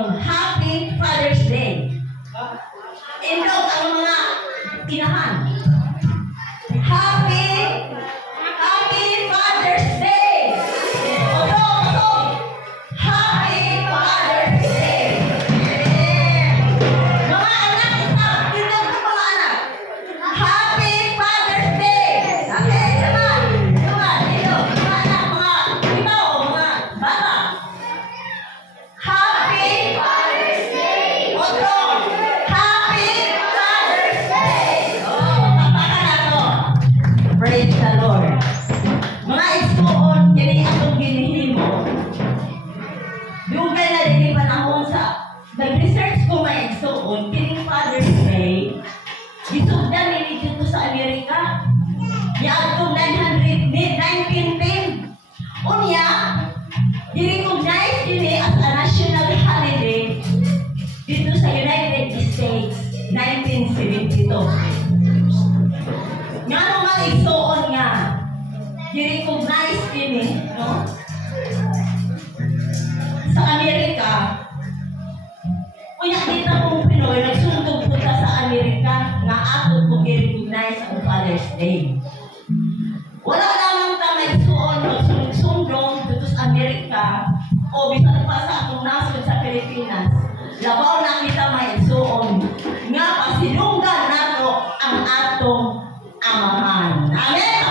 ngayon, Happy Father's Day. Indog ang mga tinahan. Happy Father's Day! Happy Father's Day! Mga anak, indog ang mga anak. Happy Father's Day! Okay, naman. Indog, mga anak, mga ikaw, mga bata. Happy Father's Day! Happy Father's Day! Tapakan na to. Praise the Lord. Mga igsuon, kini atong ginihimo. Dugay na din panahon sa nag-research ko mga igsuon, kini Father's Day, gisugdan nila dito sa Amerika. Niadtong 1910. Unya, i-recognize kini as a national holiday dito sa United States 1972. Nga nung mga igsuon nga, i-recognize kini, no? Sa Amerika, unya kita mong Pinoy, nagsundog po ta sa Amerika nga ato po i-recognize ang Father's Day. Wala lamang ta may igsuon magsundog dito sa Amerika o bisan pa sa atong nasod sa Pilipinas. Labaw na kita may igsuon nga pasilunggan nato ang atong amahan. Amen?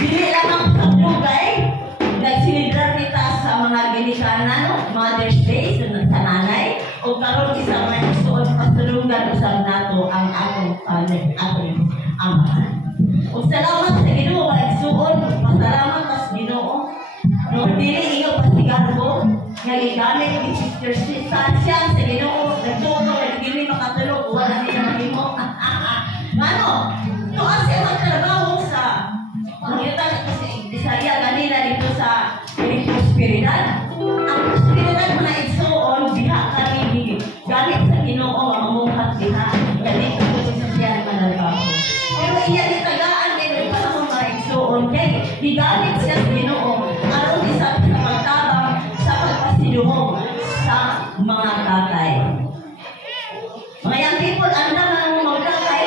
Dili lamang sa dugay, nagsilibrar kita sa mga ginikanan, Mother's Day, sa nanay, o karon isa may igsuon pasilunggan usab nato ang atong father, atong amahan. O salamat sa Ginoo, mga igsuon, pasalamat sa Ginoo. No, dili iyo pasigarbo nga gigamit ni Sister Sasha sa Ginoo, nagtuto nga dili makatulog wala niya mahimo. Ngano? Tuwa siya magtrabaho sa nangyutan kasi Bisaya kanina dito sa prosperidad. Ang prosperidad mga igsuon, diha kami gamit sa Ginoo mamumuhat diha. Ganito po siya manalbaho. Pero iya ditagaan din pa sa mga igsuon kay gigamit siya sa Ginoo aron isa sa pagtabang sa pagpasidungog sa mga tatay. Mga young people, anda man ang mga tatay.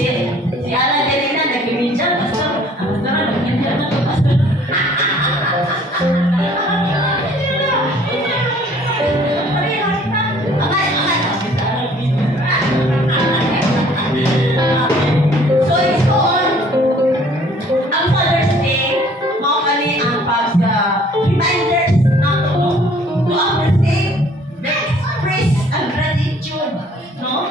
Si Ala Delina nag-iminjan, pastor. Ang pastor na nag-iminjan na ito, pastor. So, it's on. Ang Father's Day, mao kani ang reminders nato, no? To appreciate, express ang gratitude, no?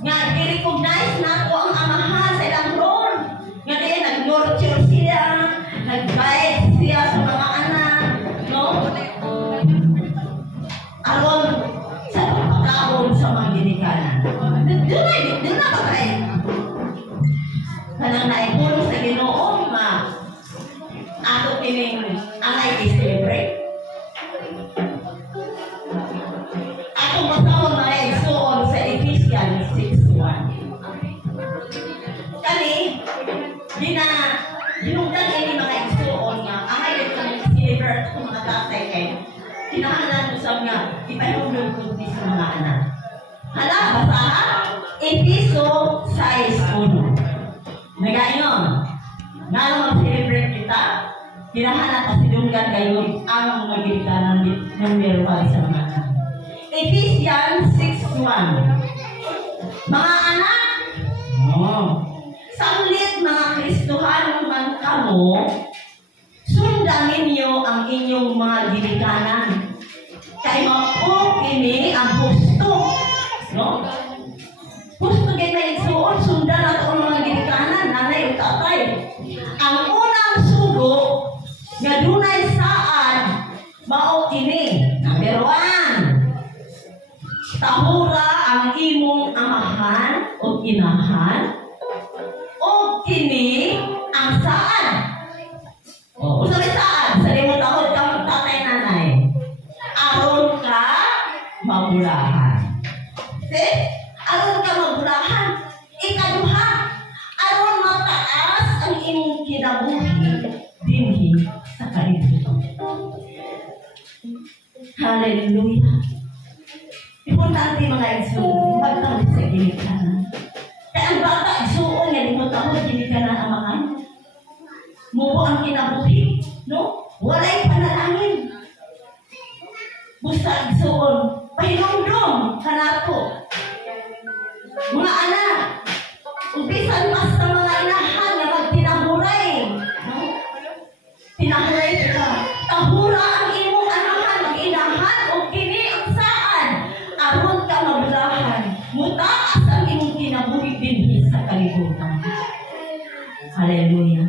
Nga i-recognize nato ang amahan sa ilang role. Nga diyan nag-nurture siya, nag-guide siya sa mga anak, no? Aron sa pagkakaon sa mga ginikanan. Doon na ba tayo? Kanang naipulong sa Ginoo nga ato kining angay i-celebrate. Atong basahon mga igsuon sa Ephesians 6:1. Kani, ginungdan ini mga igsuon nga angay dito i-celebrate sa mga tatay kay kinahanglan usab nga ipahulog ko sa mga anak. Hala, basahan? Episo 6:1. Nagayon, nga nang mag-celebrate kita, kinahanap pasilunggan kayo ang mga ginikanan ng meron sa mga anak. Ephesians 6:1. Mga anak, saglit mga Kristohanon man kamo, sundan ninyo ang inyong mga ginikanan. Kay mao kini ang husto, no? Husto kay may igsuon, sundan nato ang mga ginikanan, nanay ug tatay. Ang unang sugo nga dunay saad mao kini. Number 1. Tahura ang imong amahan o inahan o kini ang saad. O sa may saad, sa limong taon kang tatay nanay. Aron ka mabulahan. See? Aron ka mabulahan. Ikaduha, aron mataas ang imong Hallelujah. Importante mga igsoon, magtawid sa ginikanan. Kaya ang bata, igsoon, nga dito tawid, ginikanan ang mga mubo ang kinabuhi, no? Walay panalangin. Busa igsoon, pahinumdum kanato. Mga anak, umpisan mas na mga inahan na magtinahuray, no? Tinahuray ka. Tahura ang imong anahan, mag-inahan o kini ang saan. Aron ka mabulahan. Mutaas ang imong kinabuhi dinhi sa kalibutan. Hallelujah.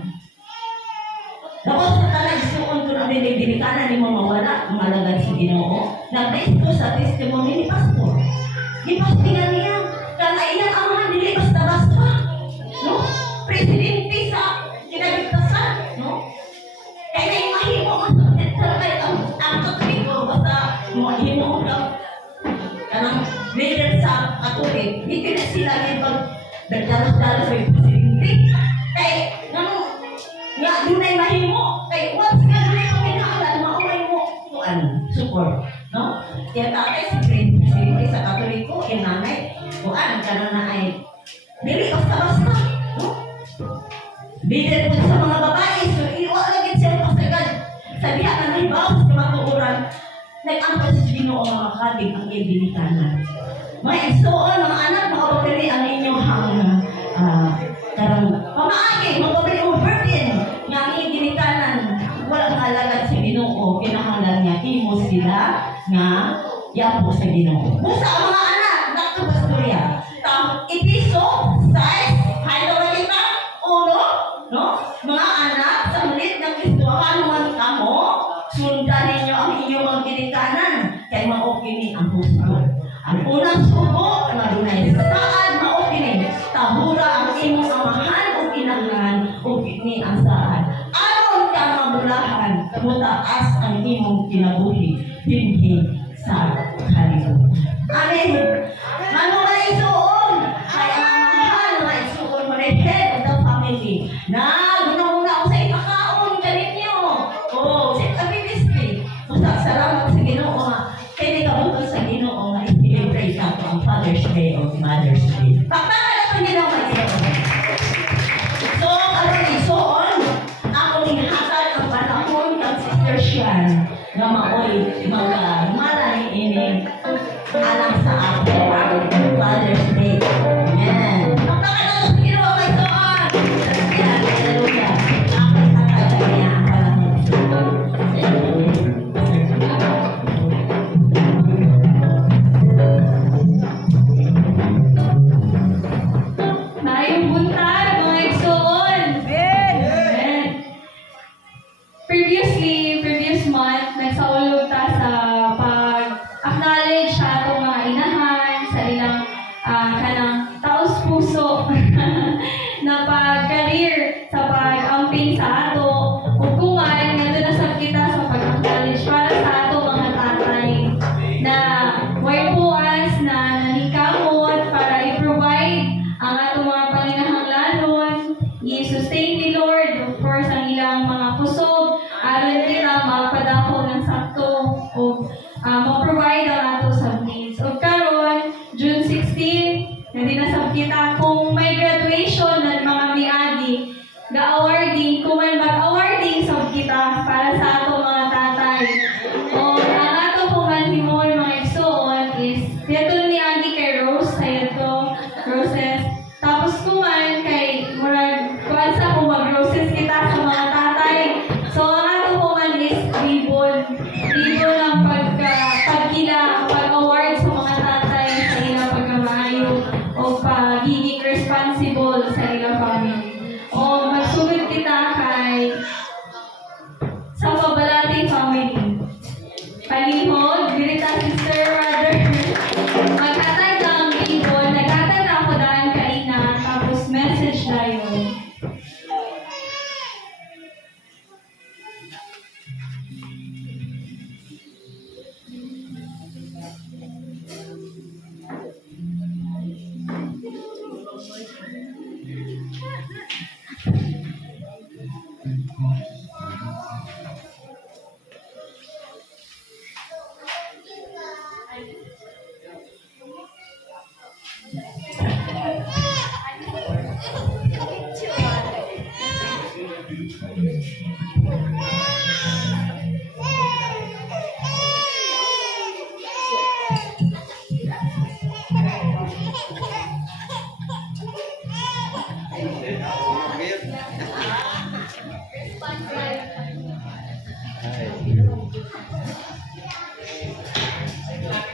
Tapos sa tanay suon kung ang dinikanan ni mo mawala, malagad si Ginoo. Nag-base ko sa testimony ni Pastor. Ipastingan niya, kana iyang amahan dili basta-basta. No? Presidente sa kinabigtasan. No? Kaya na yung mahimo masakit talaga ang Katoliko basta mahimo ka kanang leader sa Katolik. Hindi na sila yung pag nagdalas-dalas sa presidente. Kaya nga dunay mahimo kay once ka dunay panginahalan maumay mo kuan support, no? Kaya tatay si presidente sa Katoliko yung nanay kuan kana na ay dili basta-basta, no? Leader po sa mga babae, so iwa lagi siya pasagad. Sabihan na nahibaw sa matuuran, nag-angkot sa Ginoo ang mga kabig ang iyong binikanan. Mga igsoon, mga anak, mga babali ang inyong karang pamaagi, mga babali o burden nga ang iyong binikanan. Walang alagad sa Ginoo, kinahanglan niya, himo sila nga yapo sa Ginoo. Busa ang mga anak, nakapastorya. Ipiso, size, halo na kita, ulo, no? Mga anak, sa malit ng Kristuhan man kamo, sundan ninyo ang inyong mga ginikanan, kay maokini ang husto. Ang unang subo, na dunay saan maokini, tahura ang imong amahan o kinahanglan o kini ang saan. Aron ka mabulahan, mutaas ang imong kinabuhi, dinhi sa kalibutan. Amen. Mga isuon, kay ang amahan, mga isuon mo na head of the family, na guna-guna ako sa ipakaon kaninyo. Oh, sa ipabilispi. Basta salamat sa Ginoo nga. Kaya di kabuto sa Ginoo nga i-celebrate nato ang Father's Day o Mother's Day. Pakpaka na pang Ginoo nga so, karon isuon, ako nihatag ang panahon ng Sister Sian nga maoy malay ini alam sa ako ang Father's Day. Amen. Pakpaka na sa Ginoo nga isuon. Hallelujah. Ako ihatag niya ang panahon Maayong buntag, mga igsoon. Amen. Previous month, nagsaulog ta sa pag-acknowledge sa atong mga inahan, sa ilang kanang taos puso na pag-career sa pag-amping sa ato. Ug kuman, nga nasab kita sa pag-acknowledge para sa ato mga tatay na way puas na nanikamot para i-provide ang atong mga panginahanglanon, i-sustain ni Lord, of course, ang ilang mga kusog, aron kita mapadako ng sakto o ma-provide ang ato sa needs. O karon, June 16, na dinasab kita kung may graduation ng mga miagi, ga-awarding, kung may mag-awarding sa kita para sa ato mga tatay. O ang ato pumanhimon mga igsoon is, dito ni Agi kay Rose, sayato, roses. Tapos kuman kay murag kuan sa kung mag-roses kita sa mga tatay. So ang ato kuman is ribbon. Ribbon ang pagkila, pag-award sa mga tatay sa ilang pagkamaayo o pagiging responsible sa ilang family. O magsugod kita kay sa Pabalating family. Palihog, dirita sister brother. Maghatag ng ribbon, naghatag na ako daan kaina, tapos message na yun.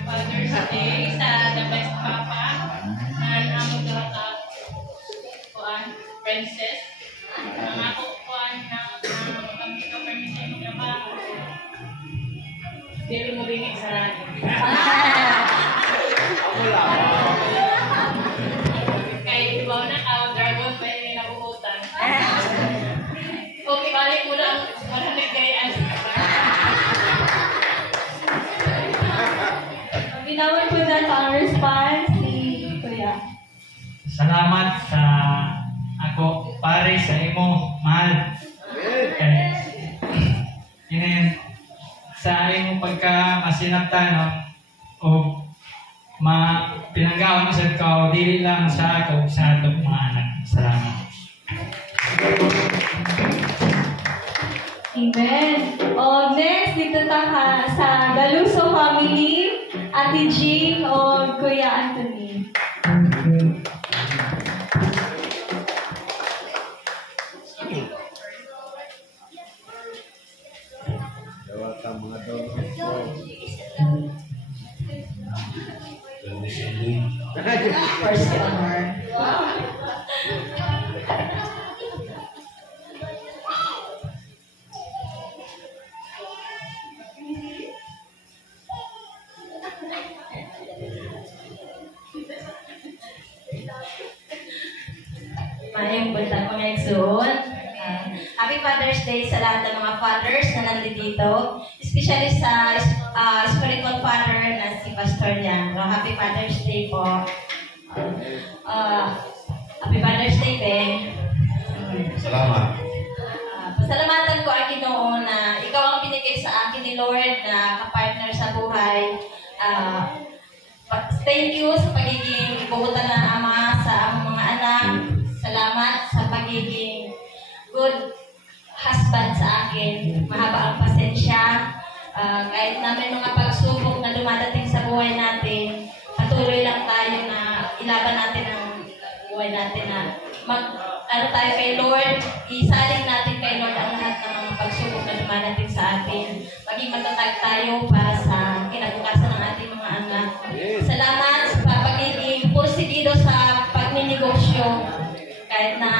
Father's Day sa The Best Papa ng among duha ka princess. Ang ako kuan ng kami ka permission mo trabaho. Dili mo bingit sa radyo. Kay ibaw na ka dragon pa yung nabuhutan. Okay, balik mo lang 100 kayaan. Ginawan po na ang response ni Kuya. Salamat sa ako pare sa imo mahal. Inin sa imo pagka masinabtan o pinanggawan mo sa ikaw dili lang sa ako sa atong mga anak. Salamat. Amen. O next, dito ta sa Galuso family, Ate Jean o Kuya Anthony. First honor. Maayong punta ko ngayon soon. Happy Father's Day sa lahat ng mga fathers na nandito. Especially sa spiritual father na si Pastor Liang. Happy Father's Day po. Happy Father's Day, Ben. Salamat. Pasalamatan ko ang Ginoo na ikaw ang binigay sa akin ni Lord na kapartner sa buhay. Thank you sa pagiging ibubutan ng Ama sa among mga anak. Salamat sa pagiging good husband sa akin. Mahaba ang pasensya. Kahit namin mga pagsubok na dumadating sa buhay natin, patuloy lang tayo na ilaban natin ang buhay natin na tayo kay Lord, isaling natin kay Lord ang lahat ng mga pagsubok na dumadating sa atin. Maging matatag tayo para sa kinabukasan ng ating mga anak. Salamat sa pagiging pursigido sa pagninegosyo. Kahit na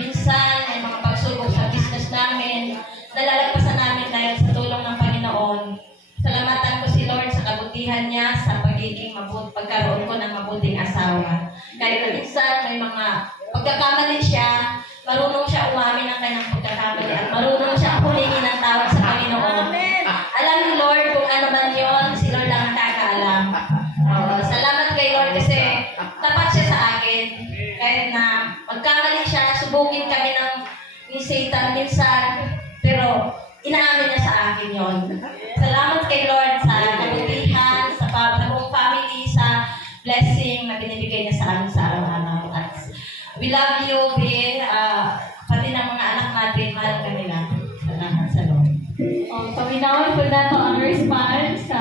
minsan may mga pagsubok sa business namin, nalalagpasan namin dahil sa tulong ng Panginoon. Salamatan ko si Lord sa kabutihan niya sa pagiging pagkaroon ko ng mabuting asawa. Kahit na minsan may mga pagkakamali siya, marunong siya umamin ng kanyang pagkakamali at marunong siya humingi ng tawad sa Panginoon. Alam ni Lord kung ano man yon, si Lord lang ang nakakaalam. Salamat kay Lord kasi tapat siya sa akin. Kahit na magkamali siya, subukin kami ni Satan minsan, pero inaamin niya sa akin yon. Salamat kay Lord sa kabutihan, sa buong family, sa blessing na binibigay niya sa amin sa araw-araw. At we love you, Ben. Pati ng mga anak natin, mahal kami lang. Salamat sa Lord. Paminawan po na ito ang response sa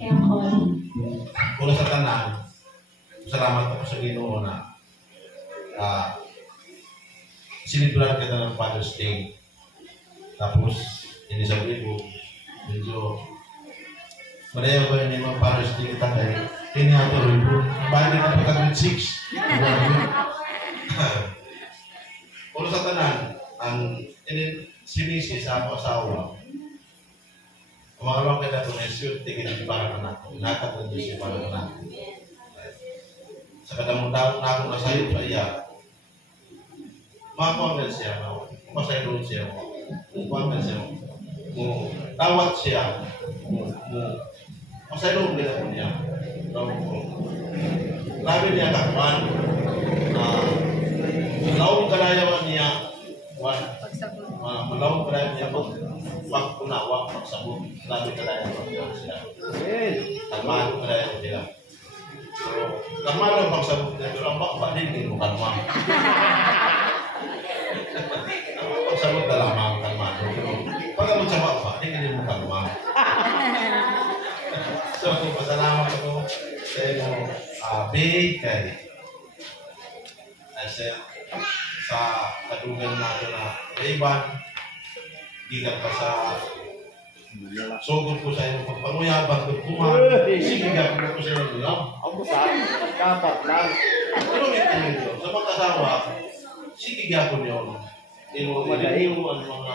Kempon. Una sa tanan, salamat ako sa Ginoo na sinibran kita ng Father's Day. Tapos, hindi sabi ko, medyo malayo ba yun yung mga Father's Day kita dahil tiniatuloy ko. Bakit na pagka-grade 6? Una sa tanan, ang sinisi sa ako asawa, ang mga lang kaya ito na sure, tigil para anak ko. Inatak ng Diyos yung para anak ko. Sa kadamang-damang na ako nasayo sa iya, makakuha siya, masayroon siya, makakuha siya, tawat siya, masayroon din ako niya. Labi niya kakuan, malawang kalayawan niya, malawang kalayawan niya, pagkunawa, pagsabot, labi kalayawan niya siya. Kalmado kalayawan niya. So, kalmado pagsabot niya, pero ang bakba din, hindi mo kalma. Pagsabot salamat ako sa inyo, big kay sa kadugan natin na iban, gigan pa sa sugod ko sa inyo pagpanguyaban ko kuman, sige gagawin ko sa inyo lang. Ako sa dapat lang. Pero may kanyo sa mag-asawa, sige gagawin yun. Imo mo ang mga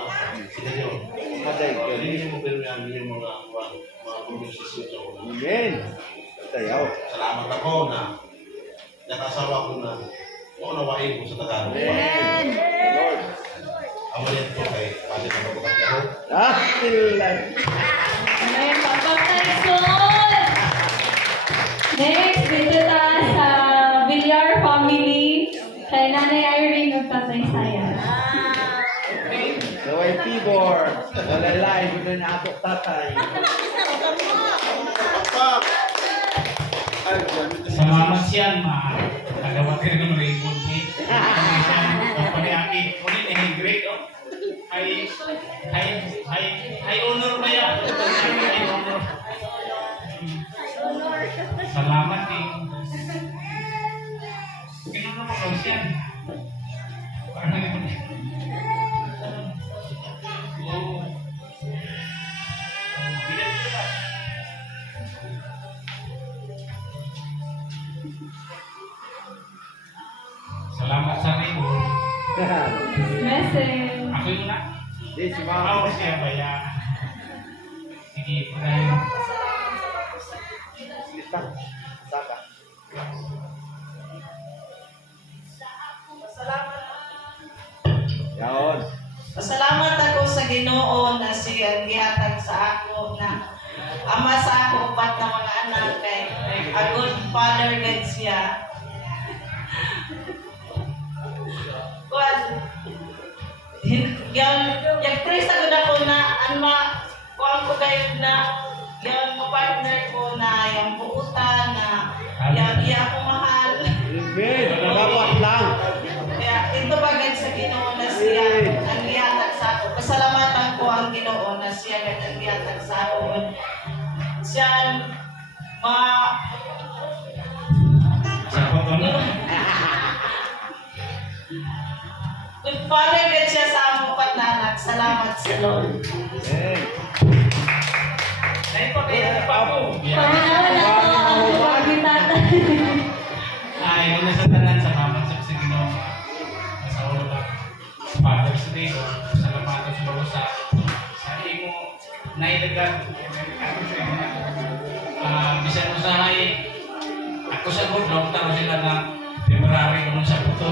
sige yun. Hindi mo pero yan yung mga pag-ibig sa ulo. Amen. Tayaw. Salamat ako na nakasawa ko na nawain ko sa Tagalog. Amen. Lord. Amo yan po kay pati na magpapagyan ako. Tilan. Amen. Pagpapalson! Next, dito ta sa Villar family. Kay Nanay Irene ng Tatay Sayas. Gaway Tibor. Walalay. Gusto na ako tatay. Salamat siya, ma. Nagawagin ng ribbon ni. Paniaki. Ulit eh, great, oh. Hay honor ba yan? Hay honor. Salamat eh. Kinano mo ko siya? Parang yun. Oh. Bilang ito ba? Salamat sa rin. Message. Ako yun na. Di si Ako Mama. siya ba yan? Sige, pagkain. Lista. Saka. Yaon. Pasalamat ako sa Ginoo na siya gihatag sa ako na ama sa ako upat na mga anak kay a good father gid siya. Kuan yung praise ako na ko na anma kuan ko kayo na yung partner ko na yung buutan na yung iya ko mahal. Amen. Dapat lang. Kaya ito bagay sa Ginoo na siya ang gihatag sa ako. Pasalamatan ko ang Ginoo na siya ang gihatag sa ako. Siya Sa pagkain. good father gid siya sa among pananak. Salamat sa Lord. Amen. Dahil pa kaya pa po. Pangalawa na to ang bagong tatay. Ay, una sa tanan sa kaman sa Ginoo. Sa ulo ba? Father's Day, salamatan sa ulo sa imo naidagan. Bisan usahay ako sa good doctor sila na February kung sa puto.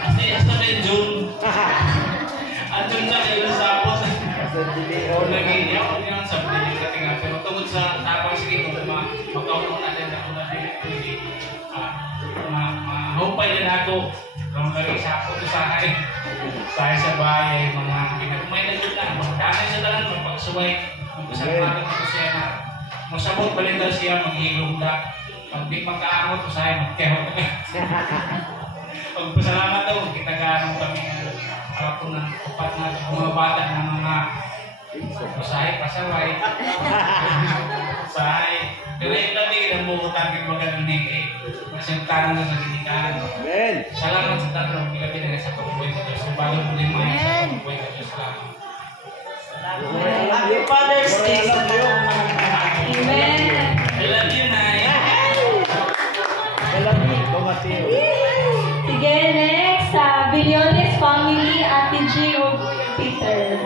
Kasi hasta may June. Andun na kayo sa apos. Sa dili. O lagi niya ako niya sa pili ka tinga. Pero tungkol sa tapang sige kung makaunaw natin ako na pwede. Mahupay din ako. Kung lagi sa ako to sahay. Sahay sa bahay, mga pinagmay na doon na. Magdanay sa talan, magpagsuway. Magpasalamatan ko siya na masabot pa rin daw siya, maghilong na. Pag di magkaamot ko sahay, magkehot ka. Pagpasalamat daw, kita gano'n kami ako ng upat na mga bata ng mga usahay, pasaway. Usahay. Pero yung labi, ang bukutan ng mga galing masintaran na sa ginikahan. Amen. Salamat sa tatlo, ilabi na sa pagbuhay sa Diyos. Bago mo din mga sa pagbuhay sa Diyos lang. Happy Father's Day sa mga Amen. I love you, Nay. Kalami. Bumatio. Sige, next sa Billones family, Ate G. o Peter.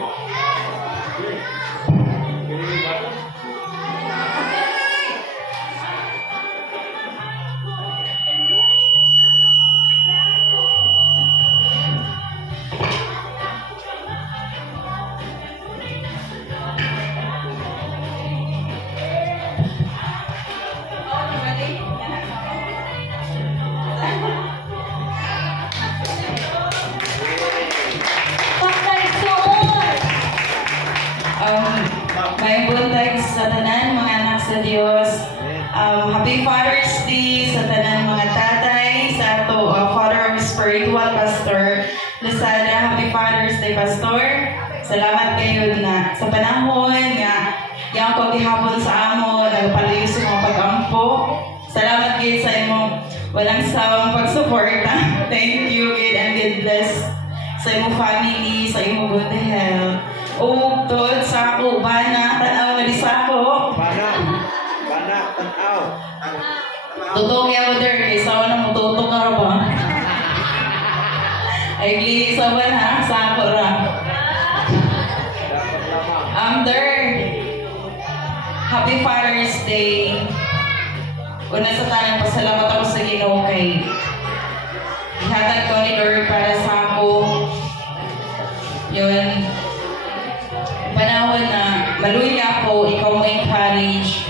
May buntag sa tanan mga anak sa Dios. Happy Father's Day sa tanan mga tatay, sa ato Father of Spiritual Pastor Lusada. Happy Father's Day, Pastor. Salamat kayo na sa panahon nga yang ko gihapon sa amo, nagpalayo sa mga pag-ampo. Salamat gid sa imong walang sawang pagsuporta. Thank you gid and God bless sa imong family, sa imong good health. O tod sa ako, bana, tanaw na di sa ako. Bana, tanaw. Tutong yaw der, kaysa ako na mututong ka ba? Ay, glili sa ban ha, sa ako ra. Dapat lamang. Der, Happy Father's Day. Una sa tanang pasalamat ako sa Ginoo kay ihatag ko ni Lord para sa ako. Yun, panahon na maluya ako, ikaw mo encourage.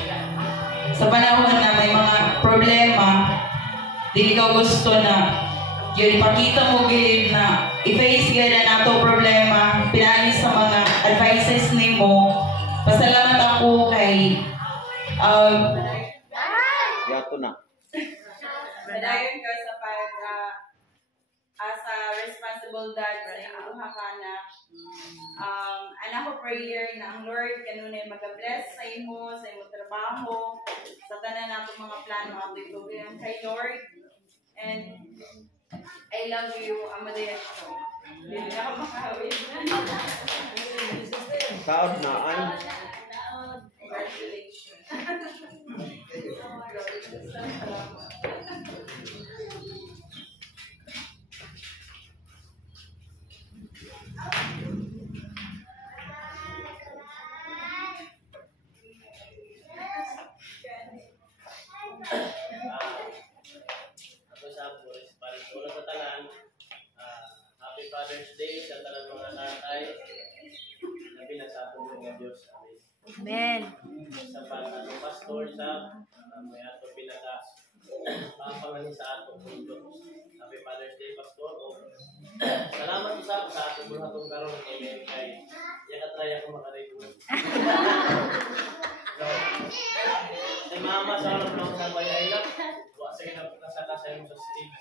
Sa panahon na may mga problema, di ikaw gusto na yun, ipakita mo gid na i-face gid na nato problema, pinaalis sa mga advices nimo. Pasalamat ako kay Yato na. Padayon ko sa as a responsible dad sa iyong duha ka anak. Anak ko prayer na ang Lord kanunay mag-bless sa imo, sa imong trabaho, sa tanan nato mga plano ato itubigan kay Lord. And I love you, Amadea Show. Hindi na ako makawin. Kaod na, ay. Congratulations. Ako sa Boris Palito sa tanan. Happy Father's Day sa tanan mga tatay. Labi na sa atong mga Diyos. Amen. Sa pastor sa may ato pinaka pangalan sa atong mundo. Happy Father's Day, Pastor. Salamat sa atong buhatong karon kay yakatraya ko makarecord. Si mama sa harap ng sabay ay lang. Wa sige na kasakasay mo sa stage.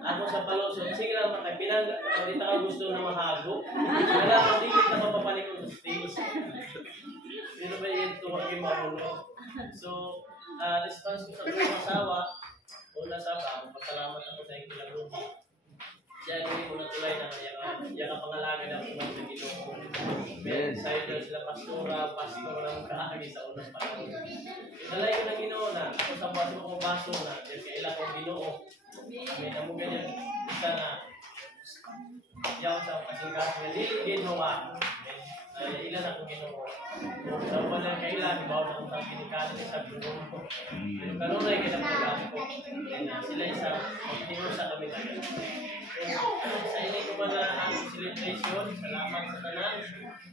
Ako sa palusot, sige lang makapilang kapag ka gusto na mahago. Wala kang dikit na mapapalikod sa stage. Pero ba yun tuwag yung marunong. So, response ko sa mga asawa, una sa pasalamat ako sa inyong lalubo. Diyan hindi ko natulay na yung pangalaga na ako ng Ginoo. Pero sa ito sila pastor ng kaagi sa unang panahon. Dalay ko ng Ginoo na, ako sa baso ko baso na, dahil kailan kong Ginoo. May namo ganyan, isa na, yaw sa kasingkas, nalilin din hawa. Ilan akong Ginoo. Sa walang kailan, ibaw na kung pinikalan sa Ginoo ko. Pero karoon ay kinapagawa ko. Sila isa, magtingo sa kami tayo. Sa inyo ko ba na ang celebration, salamat sa tanan.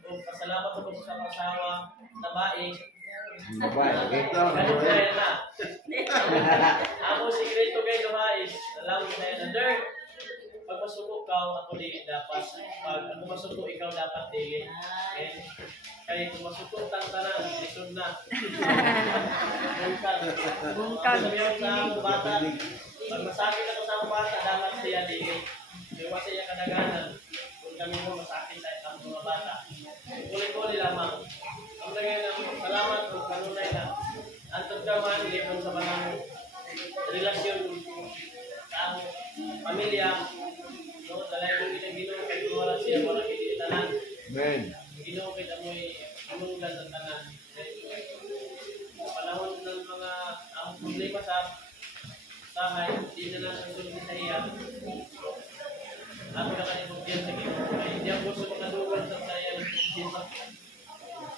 O pasalamat ako sa kasawa na bae. Ganun kaya na. Ako sikreto kayo Duhais, salamat sa yan. Dirt, pag masuko ka, ako di dapat. Pag ako masuko, ikaw dapat dili. Kaya kung masuko, tanan, lisod na. Bungkag. Sabi ako sa akong bata, pag masakit ako sa akong bata, dapat siya dili. Iwas siya kadaganan. Kung kami mo masakit sa akong mga bata. Kuli-kuli lamang. Ang lagay ng salamat kung kanunay na. Antod ka man, lipon sa manang relasyon sa among pamilya. No, dalay kong Ginoo kay wala siya wala kay tanan. Amen. Ginoo kay amoy tulungan sa tanan. Panahon ng mga ang problema sa bahay, hindi na nasunod sa iya. Ako na kanina diyan sa Ginoo. Hindi ako gusto makadugan sa saya ng Ginoo.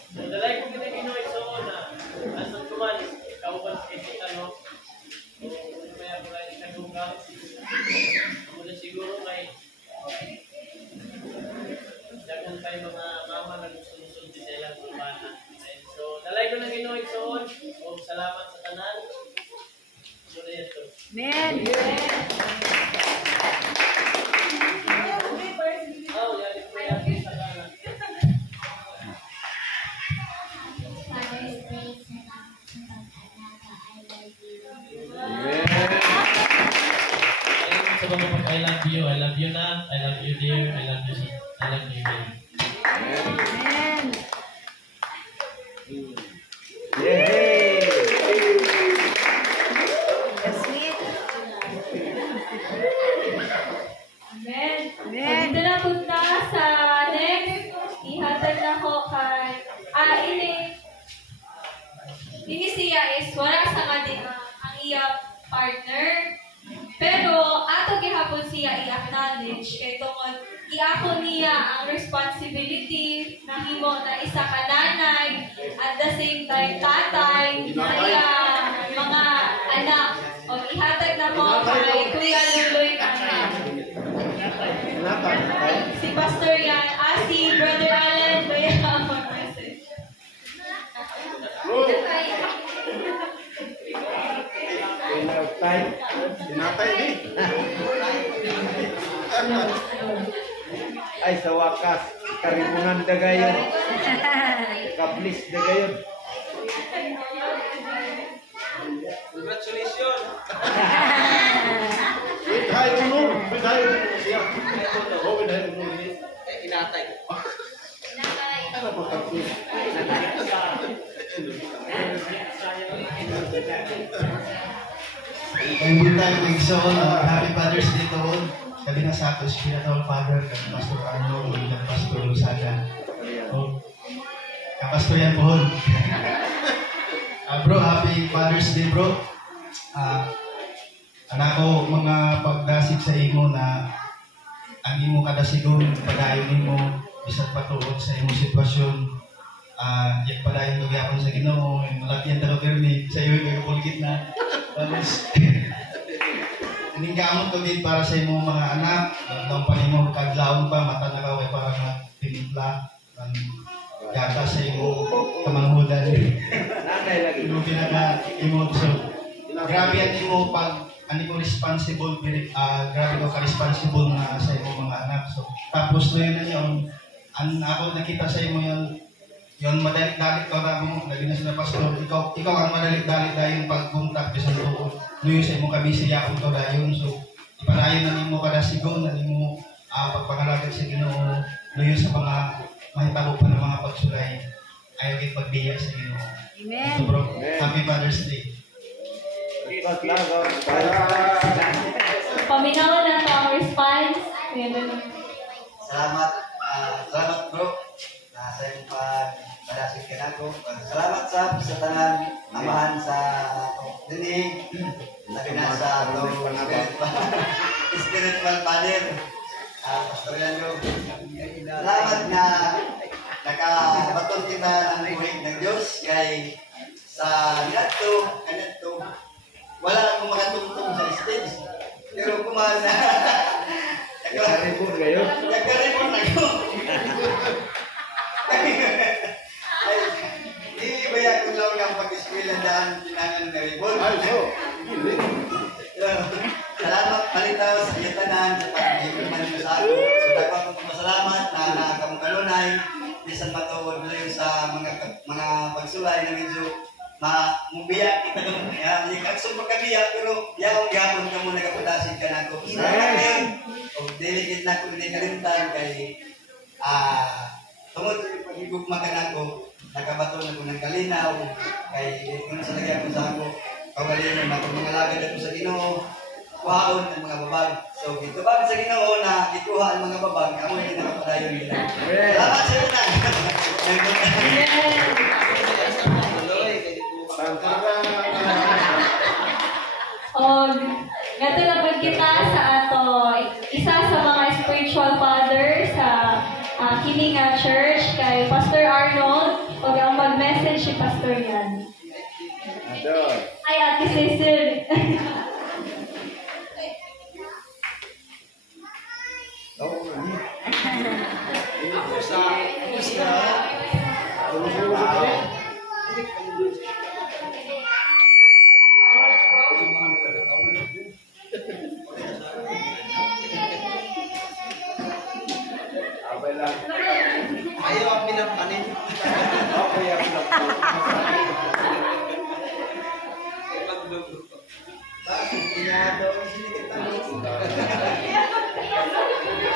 So dalay kong Ginoo igsoon na asang tuman kauban sa kita no. So kaya ko lang ikadugan. Mula siguro kay dagan kay mga mama na gusto-gusto din sila ng bata. So dalay ko ng Ginoo igsoon o salamat sa tanan. Muna ito. Amen. Oh, yari ko yan sa tanan. I love you na, I love you dear, I love you baby. Amen. gihapon na sa next ihatag na ko kay ini siya is wala sa kanila ang iya partner. Pero ato gihapon siya i-acknowledge kay tungod iako niya ang responsibility na himo na isa ka nanay at the same time tatay na iya mga anak. O ihatag na ko kay Kuya Luloy Kanya. Si Pastor yan, si Brother Alan, Kuya mag-message. Tinatay ni. Ay, sa wakas, karibungan dagayon. Kablis dagayon. Congratulations! Bigay ulo. Bigay ulo siya. Oh, bigay ulo niya. Inatay. Ano ba kapit? Every time nag-soul, Happy Father's Day to all. Kali na sa ato, spiritual father, kay Pastor Arnold, kay Pastor Lusaga. O, Pastor yan po. Bro, Happy Father's Day, bro. Anak ko, mga pagdasig sa imo na ang imo kadasigon, padayon mo, bisag patuod sa imo sitwasyon. Yung padayon magyapon sa Ginoo, yung malaki ang taga-permit, sa iyo yung pulgit na. Tapos, Ining gamot to din para sa imong mga anak, daw pa nimo kadlawon pa mata na kaway para pinipla ang yata sa imo kamanghudan. Nanay lagi. Imo pinaka imo so. Grabe ang imo pag ani mo responsible grabe ka responsible na sa imong mga anak. So tapos na yun yung ako nakita sa imo yon madalik-dalik ka ra mo lagi na sila pastor ikaw ang madalik-dalik dayon pagkontak sa tuod nuyo sa imong kabisiya ug dayon so ipanayon na nimo kada sigon na nimo pagpangalagad sa Ginoo nuyo sa mga mahitabo pa ng mga pagsulay ayo gid pagbiya sa Ginoo. Amen. So bro, Happy Father's Day. Paminawan na to ang response. Salamat bro. Sa iyong pagdalasig ka na ko. Salamat sa tanan, amahan sa dinig, labi na sa spiritual father, Pastor Leandro. Salamat na nakabaton kita ng buhig ng Diyos kay sa kanadto, wala akong makatungtong sa stage. Pero kumahan na Nagkaribon kayo? Nagkaribon na ko. Ibaya ko lang ang pag-eskwela daan pinangan na ribon. Salamat palitaw sa iyatanan sa pag-iiman mo sa ako. So dako akong masalamat na nakamukalunay bisan matuod na yun sa mga pagsulay na medyo mubiyak kita kung ikaksun pagkabiyak pero yaong gapon ka mo nagaputasin ka na ako. Salamat yun. O delicate na ako dinikalimtan kay tungod pag-igugma ka na ako, nakabato na ko ng kalinaw, kay kung sa lagyan ko sa ako, kawalin na ako mga lagad ako sa Ginoo, kuhaon ang mga babag. So, gitubag sa Ginoo na ikuha ang mga babag, ako yung nakapadayon nila. Salamat sa ito gato na po kita sa ato, isa sa mga spiritual father sa Kilinga Church kay Pastor Arnold. Huwag ang mag-message si Pastor yan. Ay, Ate Cecil. Ayaw ang pinapanin. Okay, ang pinapanin. Bakit pinado ang sinikita mo?